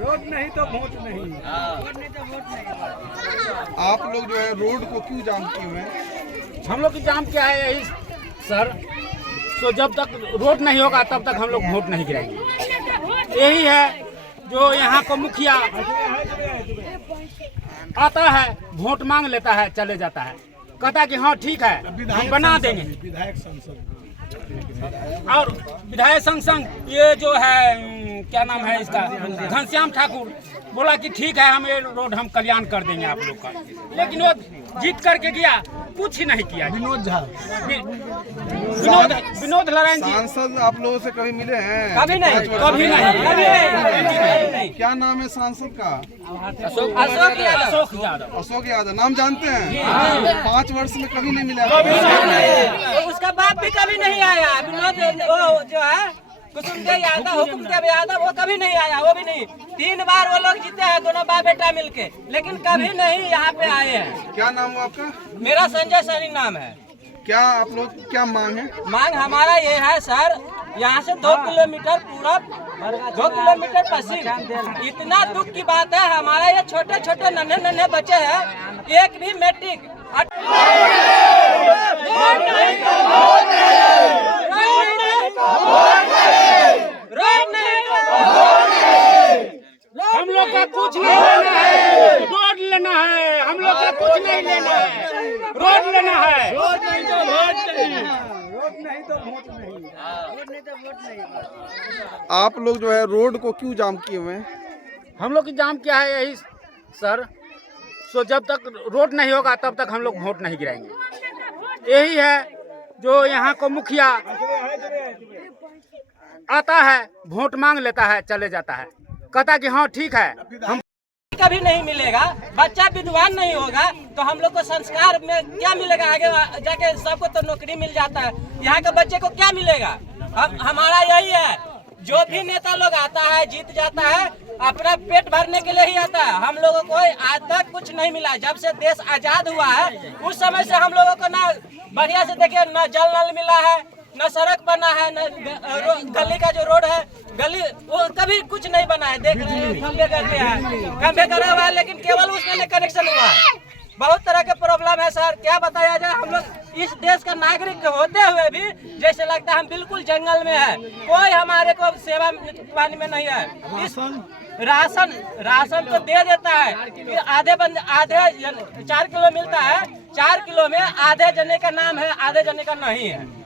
Road नहीं तो vote नहीं। आप लोग जो है रोड को क्यों जाम किए हुए हैं? हम लोग की जाम क्या है यही सर, तो जब तक रोड नहीं होगा तब तक हम लोग वोट नहीं गिराएंगे। यही है जो यहाँ को मुखिया आता है, वोट मांग लेता है, चले जाता है, कहता है कि हाँ ठीक है हम बना देंगे। विधायक संसद और विधायक संग ये जो है क्या नाम है इसका, घनश्याम ठाकुर बोला कि ठीक है हम ये रोड हम कल्याण कर देंगे आप लोग का, लेकिन वो जीत करके गया, कुछ ही नहीं किया। विनोद झा, विनोद नारायण जी सांसद आप लोगों से कभी मिले हैं? कभी नहीं, कभी नहीं। क्या नाम है सांसद का? अशोक यादव। अशोक यादव नाम जानते हैं? 5 वर्ष में कभी नहीं मिला। उसका बाप भी कभी नहीं आया, विनोद वो जो है कुसुमदेव यादव, हुकुमदेव यादव, वो कभी नहीं आया, वो भी नहीं। 3 बार वो लोग जीते हैं, दोनों बाप बेटा मिलके, लेकिन कभी नहीं यहाँ पे आए हैं। क्या नाम है आपका? मेरा संजय सैनी नाम है। क्या आप लोग क्या मांग है? मांग हमारा ये है सर, यहाँ से 2 किलोमीटर पूरब, 2 किलोमीटर पश्चिम। इतना दुख की बात है, हमारा ये छोटे छोटे नन्हे नन्हे बच्चे हैं, एक भी मैट्रिक हम लोग का कुछ नहीं लेना है, रोड लेना है। हम लोग का कुछ नहीं लेना है, रोड लेना है। रोड नहीं तो वोट नहीं। रोड नहीं तो वोट नहीं। आप लोग जो है रोड को क्यों जाम किए हुए हैं? हम लोग की जाम क्या है यही सर, सो जब तक रोड नहीं होगा तब तक हम लोग वोट नहीं गिराएंगे। यही है जो यहाँ को मुखिया आता है, वोट मांग लेता है, चले जाता है, कहता कि हाँ ठीक है हम कभी नहीं मिलेगा। बच्चा विद्वान नहीं होगा तो हम लोग को संस्कार में क्या मिलेगा? आगे जाके सबको तो नौकरी मिल जाता है, यहाँ के बच्चे को क्या मिलेगा? हमारा यही है, जो भी नेता लोग आता है जीत जाता है, अपना पेट भरने के लिए ही आता है। हम लोगों को आज तक कुछ नहीं मिला। जब से देश आजाद हुआ है उस समय से हम लोगों को ना बढ़िया से देखिए, न जल नल मिला है, न सड़क बना है, न गली का जो रोड है गली वो कभी कुछ नहीं बना है। देख रहे हैं खंभे करते हैं, खंभे करा हुआ है, लेकिन केवल उसमें कनेक्शन हुआ है। बहुत तरह के प्रॉब्लम है सर, क्या बताया जाए। हम लोग इस देश का नागरिक होते हुए भी जैसे लगता है हम बिल्कुल जंगल में है, कोई हमारे को सेवा पानी में नहीं है। इस राशन तो दे देता है, आधे 4 किलो मिलता है, 4 किलो में आधे जने का नाम है, आधे जने का नहीं है।